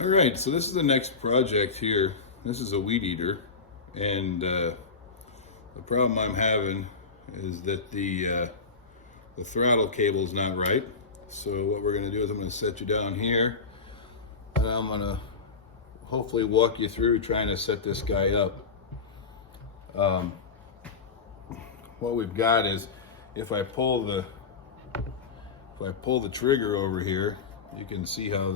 All right, so this is the next project here. This is a weed eater, and the problem I'm having is that the throttle cable is not right. So what we're going to do is I'm going to set you down here, and I'm going to hopefully walk you through trying to set this guy up. What we've got is if I pull the trigger over here, you can see how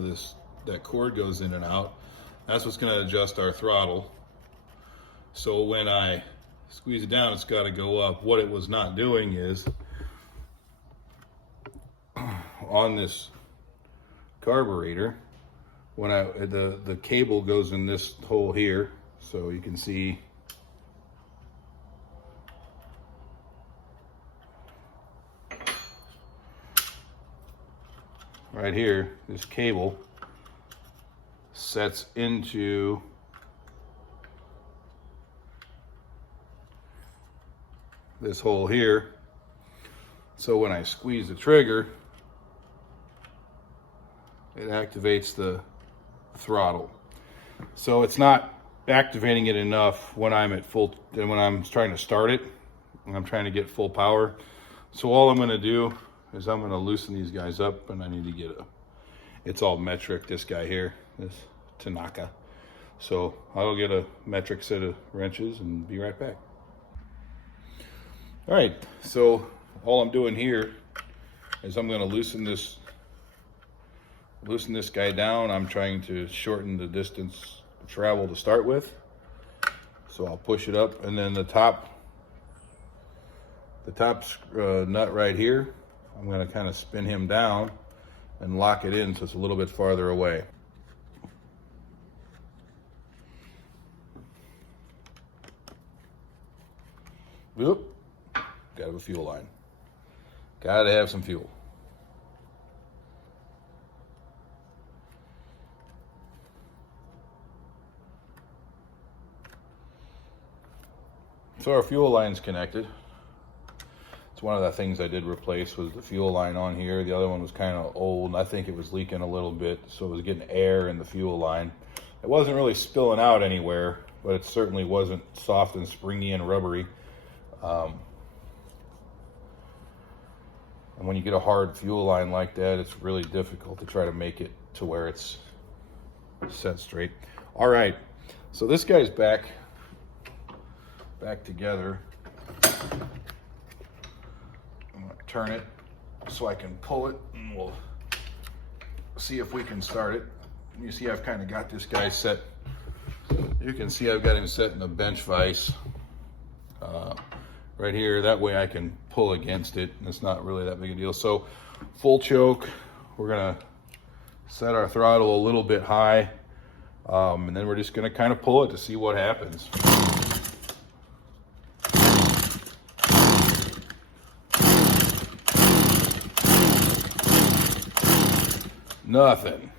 that cord goes in and out. That's what's going to adjust our throttle. So when I squeeze it down, it's got to go up. What it was not doing is on this carburetor, when the cable goes in this hole here, so you can see right here, this cable sets into this hole here. So when I squeeze the trigger, it activates the throttle. So it's not activating it enough when I'm at full, and when I'm trying to start it, when I'm trying to get full power. So all I'm going to do is I'm going to loosen these guys up, and I need to get it's all metric, this guy here, this Tanaka. So I'll get a metric set of wrenches and be right back. All right, so all I'm doing here is I'm going to loosen this guy down. I'm trying to shorten the distance of travel to start with. So I'll push it up, and then the top nut right here, I'm going to kind of spin him down and lock it in so it's a little bit farther away. Whoop. Gotta have a fuel line. Gotta have some fuel. So our fuel line's connected. It's one of the things I did replace was the fuel line on here. The other one was kind of old, and I think it was leaking a little bit, so it was getting air in the fuel line. It wasn't really spilling out anywhere, but it certainly wasn't soft and springy and rubbery. And when you get a hard fuel line like that, it's really difficult to try to make it to where it's set straight. All right, so this guy's back together. I'm gonna turn it so I can pull it, and we'll see if we can start it. You see I've kind of got this guy set. You can see I've got him set in a bench vise right here. That way I can pull against it, and it's not really that big a deal. So full choke, we're gonna set our throttle a little bit high, and then we're just gonna kind of pull it to see what happens. Nothing.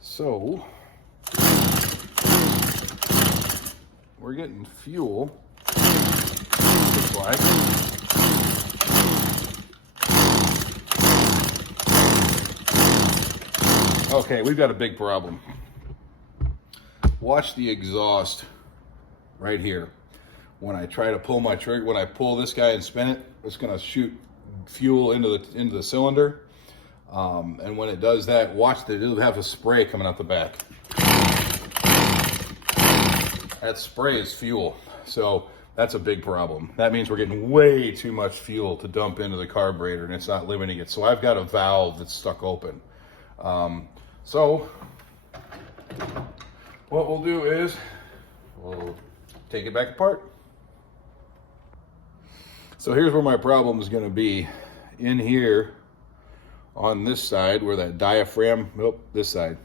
So we're getting fuel, looks like. Okay, we've got a big problem. Watch the exhaust right here. When I try to pull my trigger, when I pull this guy and spin it, it's gonna shoot fuel into the cylinder. And when it does that, watch that it'll have a spray coming out the back. That spray is fuel. So that's a big problem. That means we're getting way too much fuel to dump into the carburetor, and it's not limiting it. So I've got a valve that's stuck open. So what we'll do is we'll take it back apart. So here's where my problem is going to be. In here on this side where that diaphragm, this side,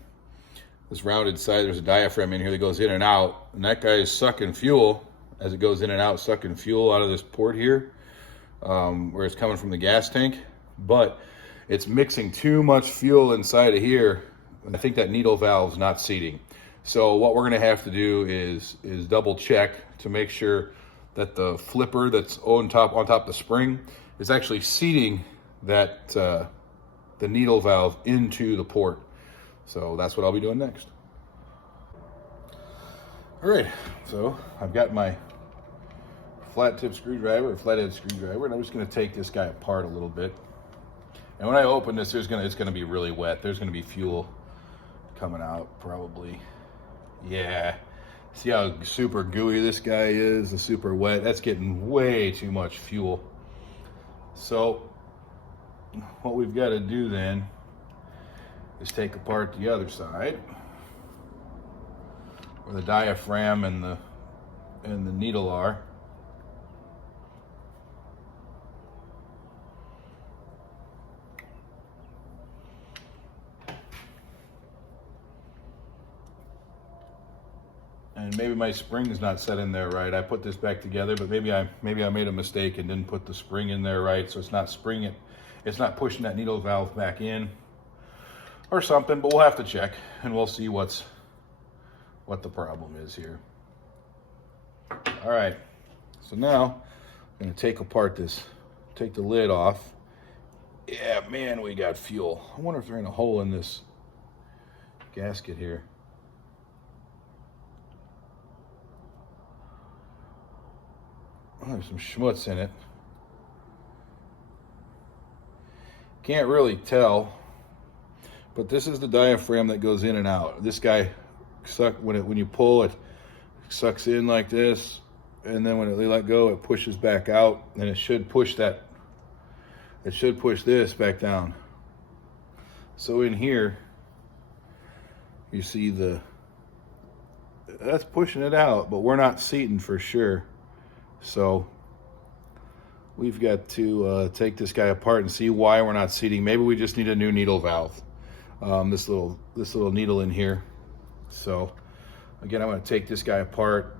this rounded side, there's a diaphragm in here that goes in and out, and that guy is sucking fuel as it goes in and out, sucking fuel out of this port here, where it's coming from the gas tank, but it's mixing too much fuel inside of here. I think that needle valve's not seating. So what we're gonna have to do is double check to make sure that the flipper that's on top of the spring is actually seating that the needle valve into the port. So that's what I'll be doing next. All right, so I've got my flat tip screwdriver or flathead screwdriver, and I'm just going to take this guy apart a little bit. And when I open this, it's going to be really wet. There's going to be fuel coming out probably. Yeah. See how super gooey this guy is and super wet? That's getting way too much fuel. So what we've got to do then is take apart the other side where the diaphragm and the needle are. And maybe my spring is not set in there right. I put this back together, but maybe I made a mistake and didn't put the spring in there right, so it's not springing, it's not pushing that needle valve back in or something. But we'll have to check, and we'll see what the problem is here. All right, so now I'm gonna take the lid off. Yeah, man, we got fuel. I wonder if there's a hole in this gasket here. Oh, there's some schmutz in it. Can't really tell, but this is the diaphragm that goes in and out. This guy when you pull it, sucks in like this, and then when it let go, it pushes back out, and it should push this back down. So in here, you see that's pushing it out, but we're not seating for sure. So we've got to take this guy apart and see why we're not seating. Maybe we just need a new needle valve. This little needle in here. So again, I'm going to take this guy apart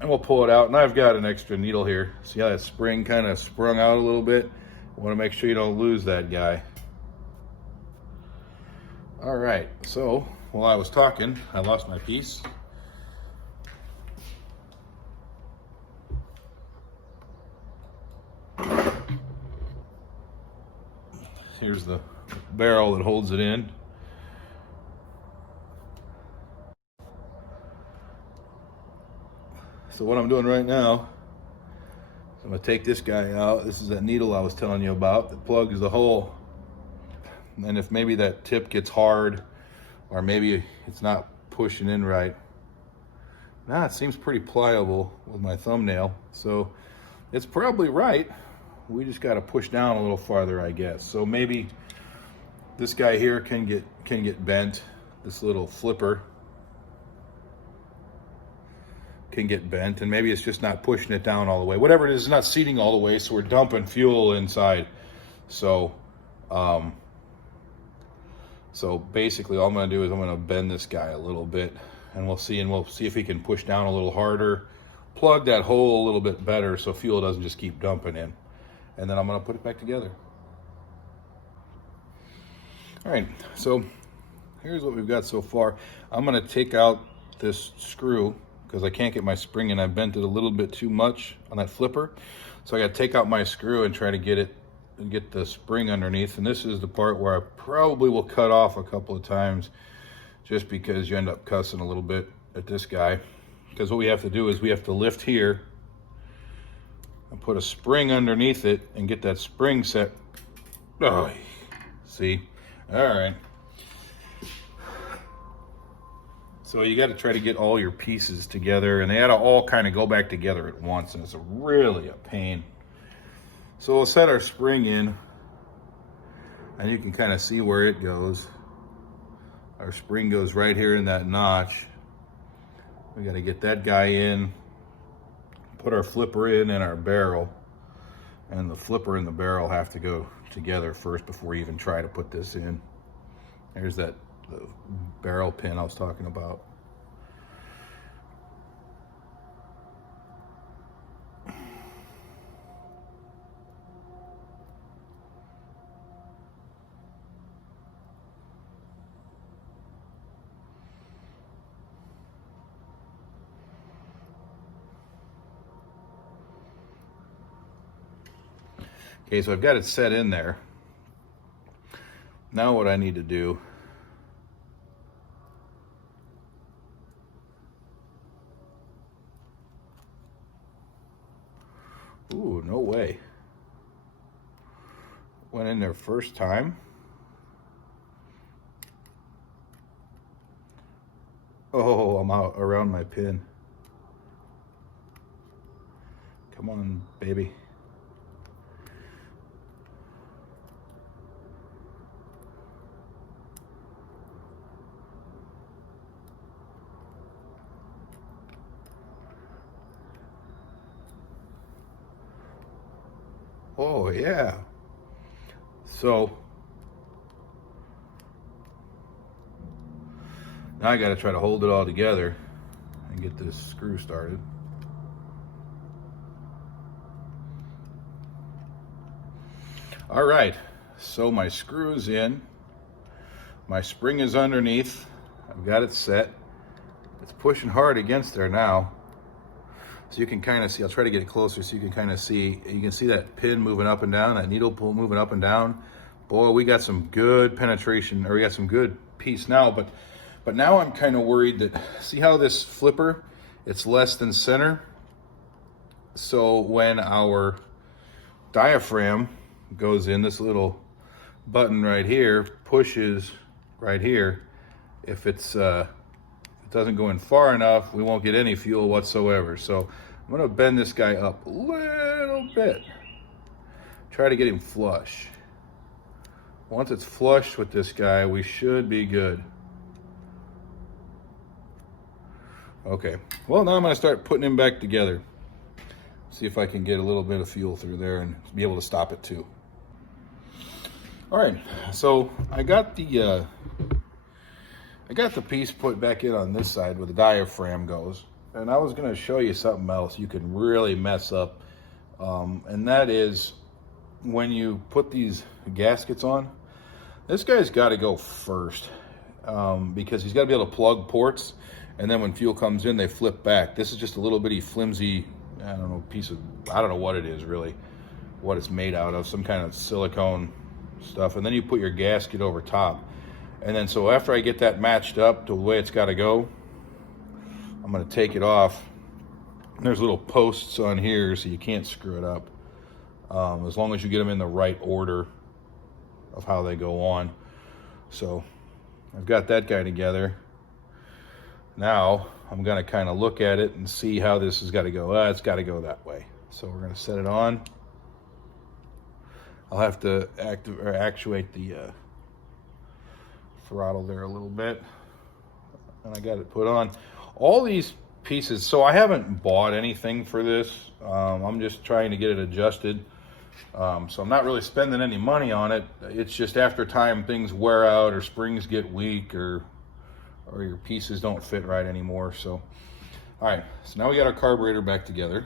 and we'll pull it out. And I've got an extra needle here. See how that spring kind of sprung out a little bit? I want to make sure you don't lose that guy. All right, so while I was talking, I lost my piece. Here's the barrel that holds it in. So what I'm doing right now is I'm going to take this guy out. This is that needle I was telling you about that plugs the hole. And if maybe that tip gets hard, or maybe it's not pushing in right. Now it seems pretty pliable with my thumbnail, so it's probably right. We just got to push down a little farther, I guess. So maybe this guy here can get bent. This little flipper can get bent, and maybe it's just not pushing it down all the way. Whatever it is, it's not seating all the way, so we're dumping fuel inside. So basically all I'm going to do is I'm going to bend this guy a little bit, and we'll see if he can push down a little harder, plug that hole a little bit better so fuel doesn't just keep dumping in. And then I'm going to put it back together. All right, so here's what we've got so far. I'm going to take out this screw because I can't get my spring in. I bent it a little bit too much on that flipper. So I got to take out my screw and try to get the spring underneath. And this is the part where I probably will cut off a couple of times just because you end up cussing a little bit at this guy. Because what we have to do is we have to lift here and put a spring underneath it and get that spring set. Oh, see? All right. So you got to try to get all your pieces together, and they got to all kind of go back together at once, and it's really a pain. So we'll set our spring in, and you can kind of see where it goes. Our spring goes right here in that notch. We got to get that guy in, put our flipper in and our barrel, and the flipper and the barrel have to go together first before you even try to put this in. There's the barrel pin I was talking about. Okay, so I've got it set in there. Now what I need to do, ooh, no way. Went in there first time. Oh, I'm out around my pin. Come on, baby. Oh, yeah. So now I got to try to hold it all together and get this screw started. All right, so my screw is in. My spring is underneath. I've got it set. It's pushing hard against there now. So you can kind of see, I'll try to get it closer so you can kind of see. You can see that pin moving up and down, that needle pull moving up and down. Boy, we got some good penetration, or we got some good piece now, but now I'm kind of worried that, see how this flipper, it's less than center? So when our diaphragm goes in, this little button right here pushes right here. If it's it doesn't go in far enough, we won't get any fuel whatsoever. So I'm gonna bend this guy up a little bit. Try to get him flush. Once it's flush with this guy, we should be good. Okay, well now I'm gonna start putting him back together. See if I can get a little bit of fuel through there and be able to stop it too. All right, so I got the piece put back in on this side where the diaphragm goes, and I was going to show you something else you can really mess up, and that is when you put these gaskets on. This guy's got to go first because he's got to be able to plug ports, and then when fuel comes in, they flip back. This is just a little bitty flimsy, I don't know, piece of, I don't know what it is really, what it's made out of, some kind of silicone stuff, and then you put your gasket over top. And then so after I get that matched up to the way it's got to go, I'm going to take it off. And there's little posts on here so you can't screw it up, as long as you get them in the right order of how they go on. So I've got that guy together. Now I'm going to kind of look at it and see how this has got to go. It's got to go that way. So we're going to set it on. I'll have to actuate the throttle there a little bit, and I got it put on. All these pieces, so I haven't bought anything for this. I'm just trying to get it adjusted. So I'm not really spending any money on it. It's just after time things wear out or springs get weak or your pieces don't fit right anymore. So, all right, so now we got our carburetor back together.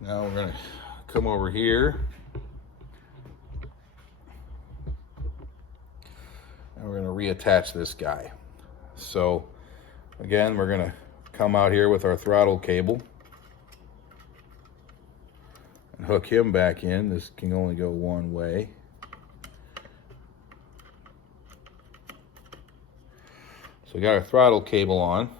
Now we're gonna come over here. And we're going to reattach this guy. So again, we're going to come out here with our throttle cable and hook him back in. This can only go one way. So we got our throttle cable on.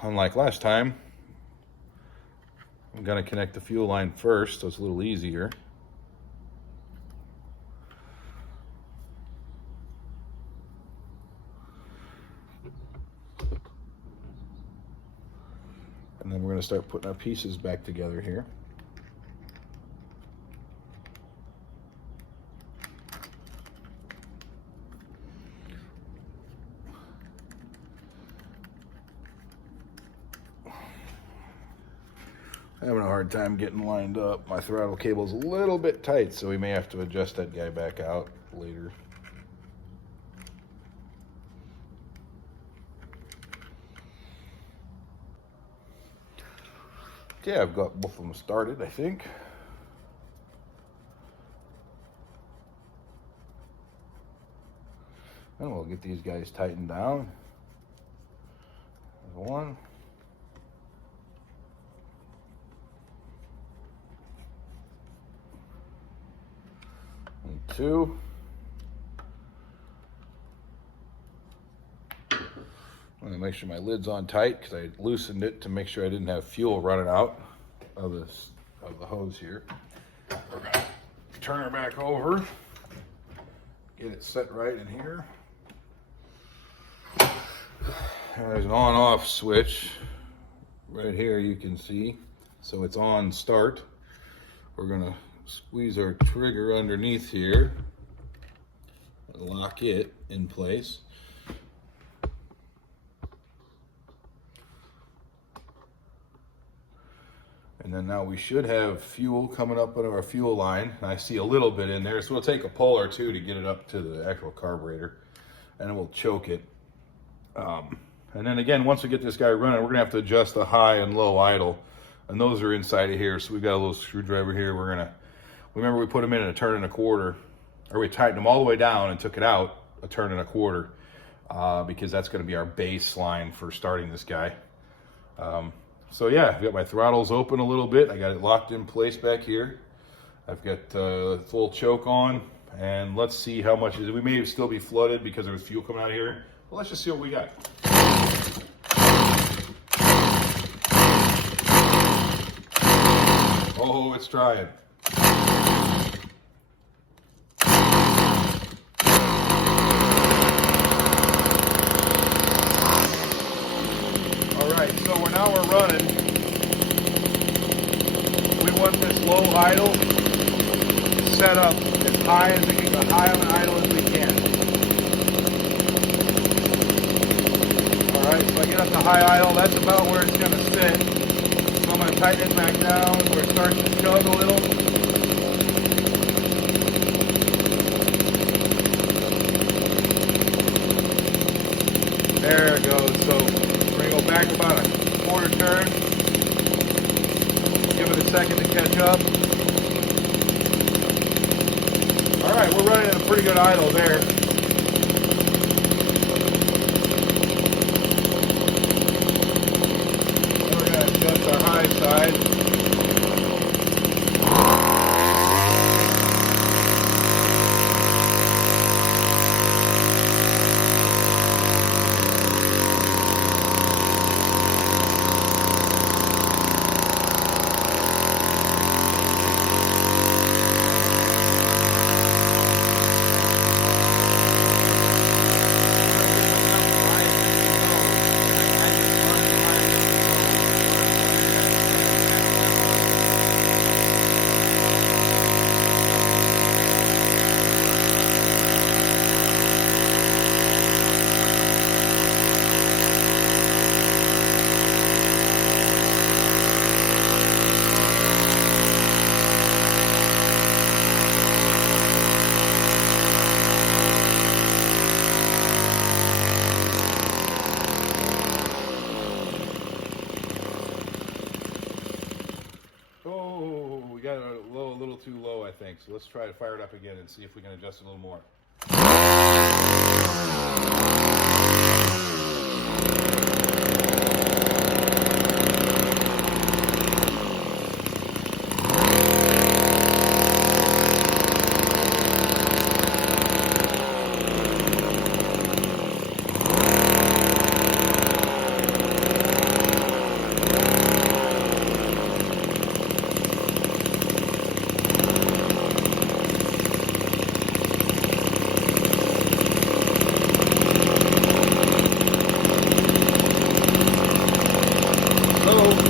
Unlike last time, I'm going to connect the fuel line first, so it's a little easier. And then we're going to start putting our pieces back together here. Having a hard time getting lined up. My throttle cable's a little bit tight, so we may have to adjust that guy back out later. Okay, I've got both of them started, I think. And we'll get these guys tightened down. There's one. And two. I'm gonna make sure my lid's on tight because I loosened it to make sure I didn't have fuel running out of the hose here. We're gonna turn her back over, get it set right in here. There's an on-off switch right here, you can see. So it's on start. We're gonna squeeze our trigger underneath here, lock it in place. And then now we should have fuel coming up into our fuel line. And I see a little bit in there, so we'll take a pull or two to get it up to the actual carburetor, and we'll choke it. And then again, once we get this guy running, we're gonna have to adjust the high and low idle, and those are inside of here. So we've got a little screwdriver here. Remember we put them in a turn and a quarter, or we tightened them all the way down and took it out a turn and a quarter, because that's gonna be our baseline for starting this guy. So yeah, I've got my throttles open a little bit. I got it locked in place back here. I've got full choke on, and let's see how much is it. We may still be flooded because there was fuel coming out of here. Well, let's just see what we got. Oh, it's trying. So now we're running. We want this low idle set up as high as high on an idle as we can. Alright, so I get up to high idle, that's about where it's going to sit. So I'm going to tighten it back down where it starts to chug a little. There it goes. So we're going to go back about a quarter turn, give it a second to catch up. Alright, we're running at a pretty good idle there. We're going to adjust our high side. We got it a little too low, I think. So let's try to fire it up again and see if we can adjust it a little more.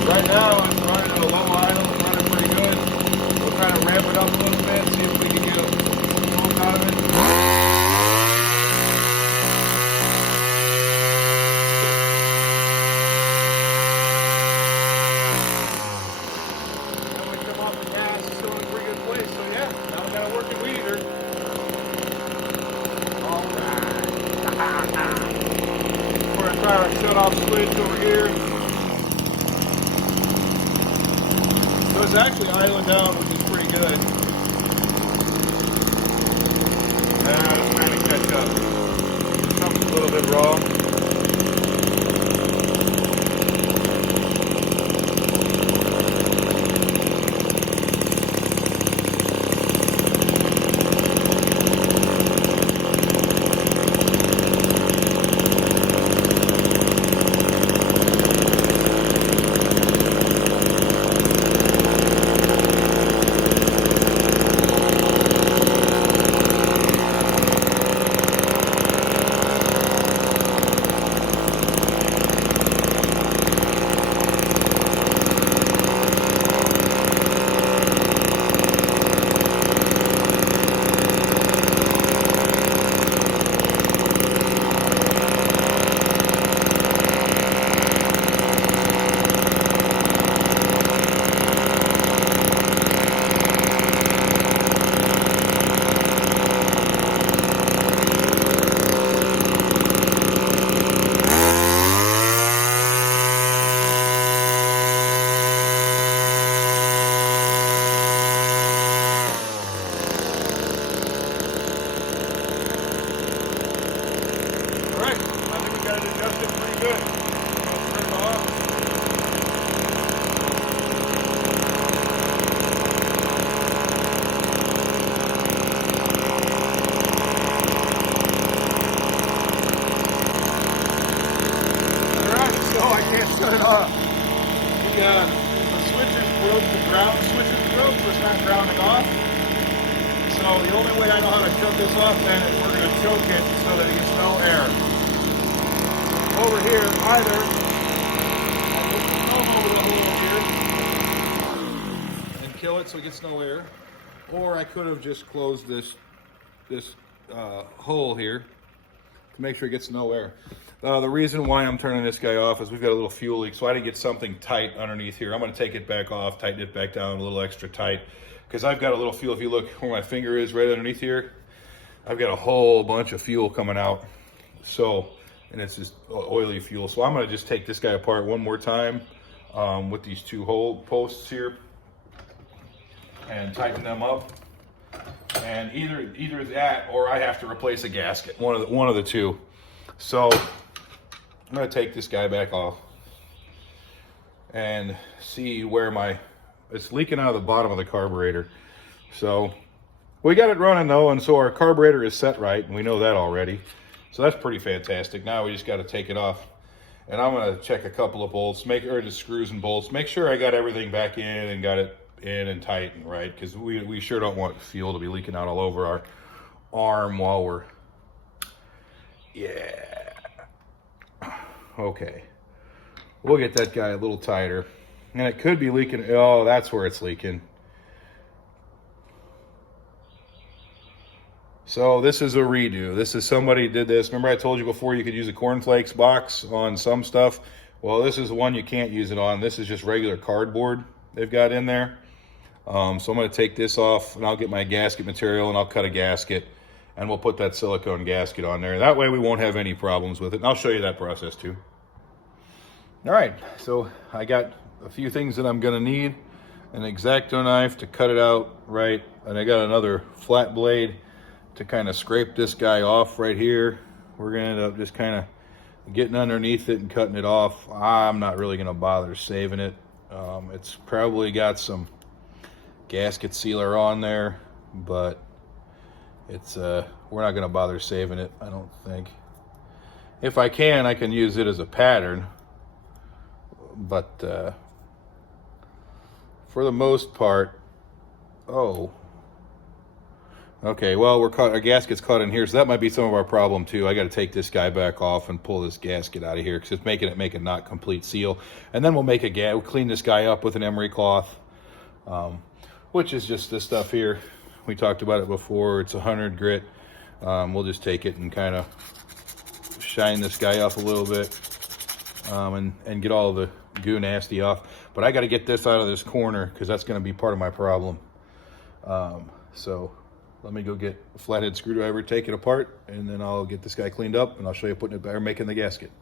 Right now, I'm running at a low idle, it's running pretty good. We'll try to ramp it up a little bit, see if we can get a smoke out of it. Then we come off the gas, it's still in a pretty good place. So yeah, now we got a working weed eater. Alright. We're going to try our shut-off switch over here. So it's actually idling down, which is pretty good. Now it's trying to catch up. little bit wrong. Turn it off. The switch is broke, the ground switch is broke, so it's not grounding off. So the only way I know how to shut this off then is we're going to choke it so that it gets no air. Over here, either I put the thumb over the hole here and kill it so it gets no air, or I could have just closed this hole here to make sure it gets no air. The reason why I'm turning this guy off is we've got a little fuel leak, so I had to get something tight underneath here. I'm going to take it back off, tighten it back down a little extra tight, because I've got a little fuel. If you look where my finger is right underneath here, I've got a whole bunch of fuel coming out. So, and it's just oily fuel. So I'm going to just take this guy apart one more time with these two hole posts here and tighten them up. And either that or I have to replace a gasket, one of the two. So I'm going to take this guy back off and see where it's leaking out of the bottom of the carburetor. So we got it running though, and so our carburetor is set right, and we know that already. So that's pretty fantastic. Now we just got to take it off, and I'm going to check a couple of bolts, or just screws and bolts, make sure I got everything back in and got it in and tight and right, because we sure don't want fuel to be leaking out all over our arm while we're, yeah. Okay, we'll get that guy a little tighter, and it could be leaking. Oh, that's where it's leaking. So this is a redo. This is somebody did this. Remember I told you before you could use a cornflakes box on some stuff? Well, this is the one you can't use it on. This is just regular cardboard they've got in there. So I'm going to take this off, and I'll get my gasket material, and I'll cut a gasket, and we'll put that silicone gasket on there. That way we won't have any problems with it. And I'll show you that process too. All right, so I got a few things that I'm gonna need. An X-Acto knife to cut it out right, and I got another flat blade to kind of scrape this guy off right here. We're gonna end up just kind of getting underneath it and cutting it off. I'm not really gonna bother saving it. It's probably got some gasket sealer on there, but it's we're not gonna bother saving it, I don't think. If I can use it as a pattern, but for the most part, oh, okay, well, our gasket's caught in here, so that might be some of our problem too. I got to take this guy back off and pull this gasket out of here because it's making it make a not complete seal. And then we'll we'll clean this guy up with an emery cloth, which is just this stuff here. We talked about it before. It's 100 grit. We'll just take it and kind of shine this guy up a little bit and get all the goo nasty off. But I got to get this out of this corner because that's going to be part of my problem. So let me go get a flathead screwdriver, take it apart, and then I'll get this guy cleaned up, and I'll show you putting it back or making the gasket.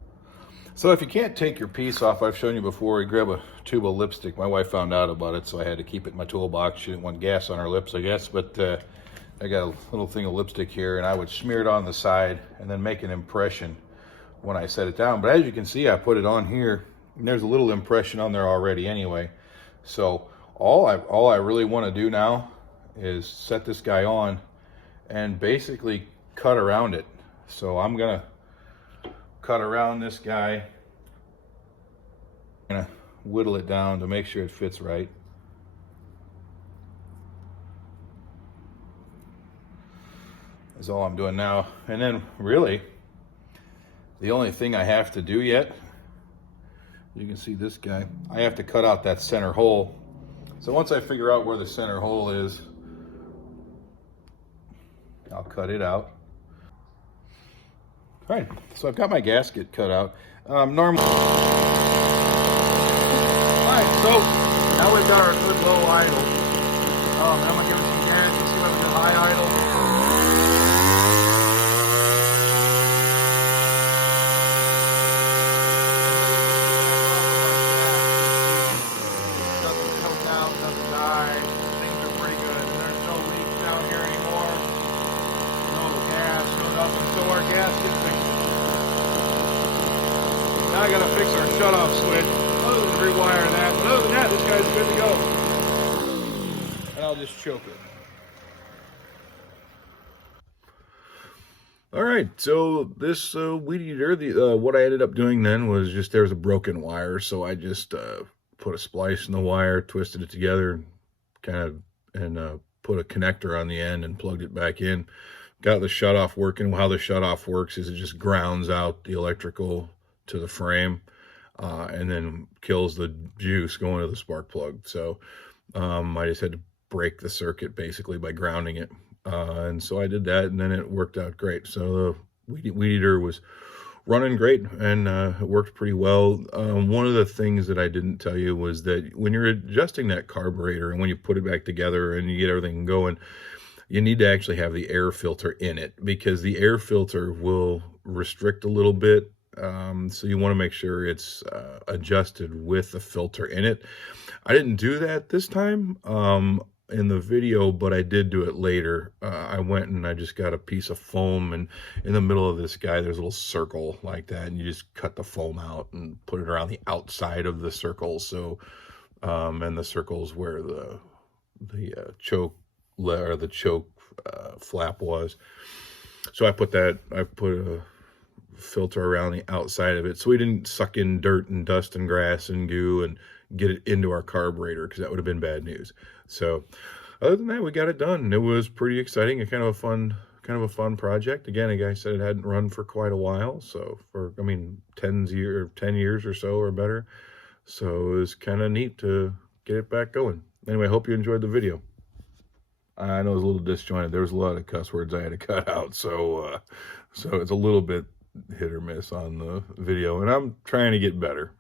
So if you can't take your piece off, I've shown you before, you grab a tube of lipstick. My wife found out about it, so I had to keep it in my toolbox. She didn't want gas on her lips, I guess, but I got a little thing of lipstick here, and I would smear it on the side and then make an impression when I set it down. But as you can see, I put it on here, and there's a little impression on there already anyway. So all I really want to do now is set this guy on and basically cut around it. So I'm gonna cut around this guy. I'm gonna whittle it down to make sure it fits right. That's all I'm doing now. And then really, the only thing I have to do yet, you can see this guy, I have to cut out that center hole. So once I figure out where the center hole is, I'll cut it out. All right, so I've got my gasket cut out. Normally, all right, so now we've got our good low idle. I'm gonna give it some gas and see whether it's high idle. Now I gotta fix our shutoff switch. Other than rewire that, but other than that, this guy's good to go. And I'll just choke it. All right, so this weed eater, what I ended up doing then was just there was a broken wire, so I just put a splice in the wire, twisted it together, and put a connector on the end and plugged it back in. Got the shutoff working. How the shutoff works is it just grounds out the electrical to the frame and then kills the juice going to the spark plug. So I just had to break the circuit basically by grounding it. And so I did that, and then it worked out great. So the weed eater was running great, and it worked pretty well. One of the things that I didn't tell you was that when you're adjusting that carburetor and when you put it back together and you get everything going, you need to actually have the air filter in it, because the air filter will restrict a little bit. So you want to make sure it's adjusted with the filter in it. I didn't do that this time in the video, but I did do it later. I went and I just got a piece of foam, and in the middle of this guy there's a little circle like that, and you just cut the foam out and put it around the outside of the circle. So and the circle's where the choke flap was. So I put a filter around the outside of it, so we didn't suck in dirt and dust and grass and goo and get it into our carburetor, because that would have been bad news. So other than that, we got it done. It was pretty exciting and kind of a fun project. Again, a guy said it hadn't run for quite a while, so for 10 years or so or better. So it was kind of neat to get it back going. Anyway, I hope you enjoyed the video. I know it was a little disjointed. There was a lot of cuss words I had to cut out, so it's a little bit hit or miss on the video, and I'm trying to get better.